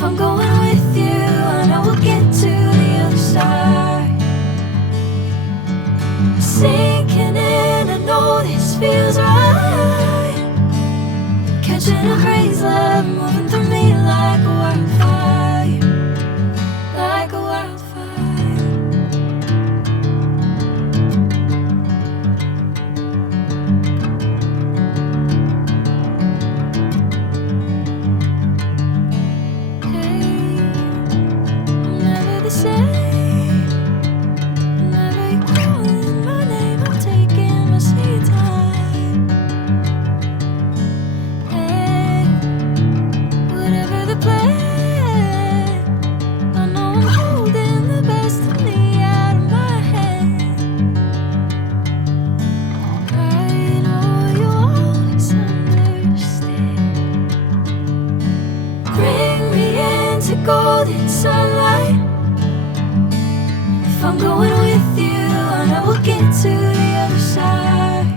If I'm going with you, I know we'll get to the other side. Sinking in, I know this feels right. Catching a crazy love, moving through me like a wildfire, like a wildfire. Hey, I'm never the same. Whenever you're calling my name, I'm taking my sweet time. Hey, whatever the plan, I know I'm holding the best of me out of my hand. I know you always understand. Bring me into golden sunlight. If I'm going with you, I know we'll get to the other side.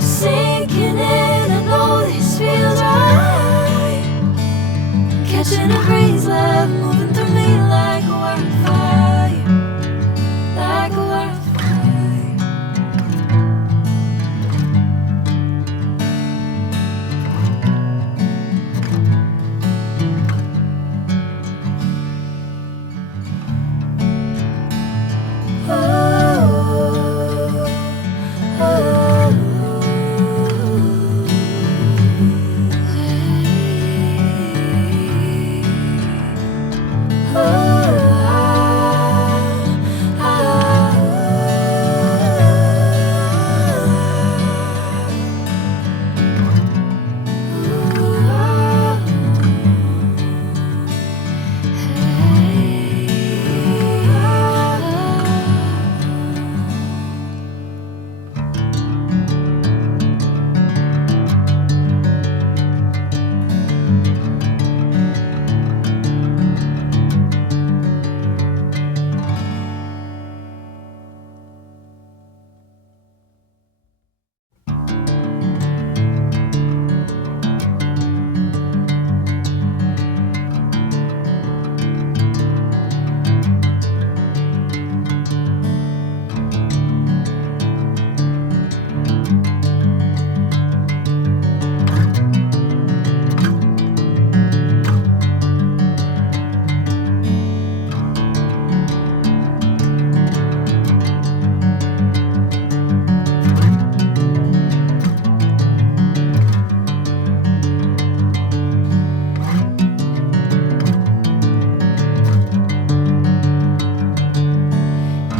Sinking in, I know this feels right. Catching a crazy love, moving through me like a wildfire, like a wildfire.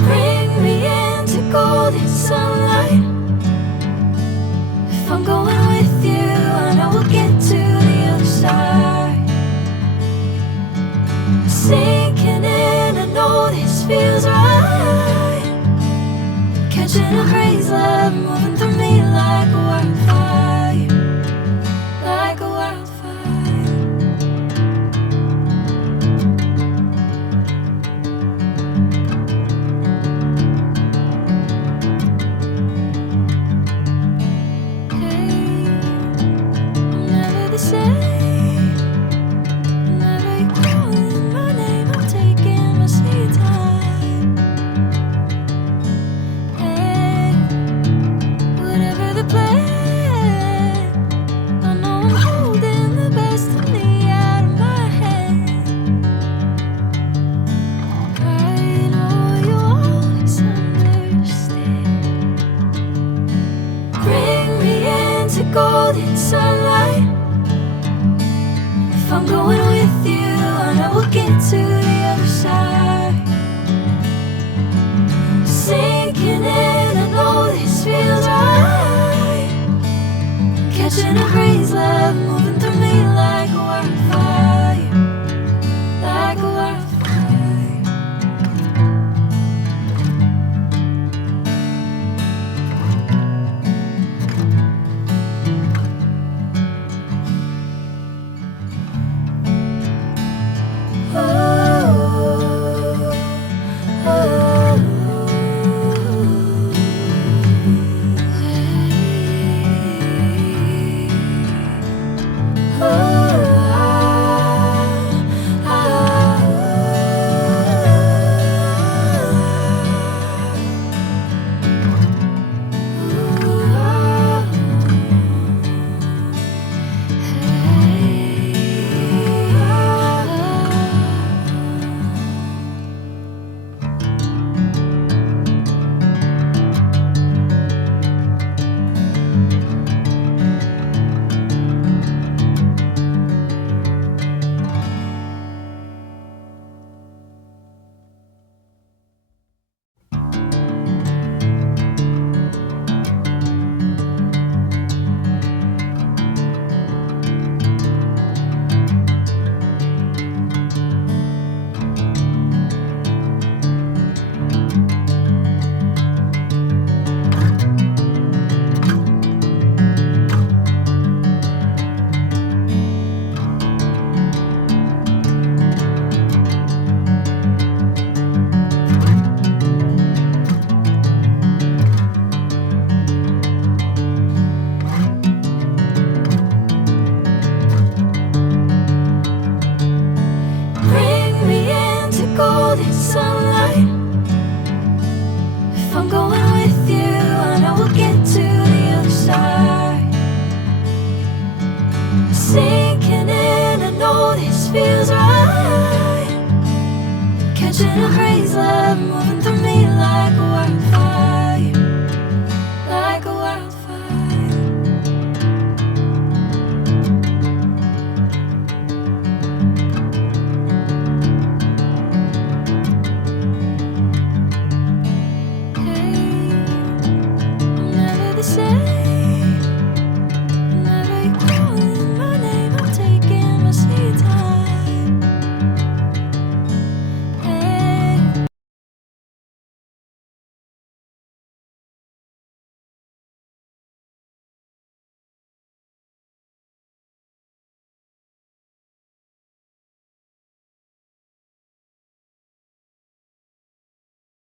Bring me into golden sunlight. If I'm going with you, I know we'll get to the other side. Sinking in, I know this feels right. Catching a crazy love, moving through me like a wildfire, like a wildfire. Hey, I'm never the same. Whenever you're calling my name, I'm taking my sweet time. Hey, whatever the plan, I know I'm holding the best of me out of my hand. I know you always understand. Bring me into golden sunlight. If I'm going with you, I know we'll get to the other side. Sinking in, I know this feels right. Catching a crazy love, moving through me like a wildfire, like a wildfire. sinking in, I know this feels right. Catching a breeze, love moving through me like a wildfire.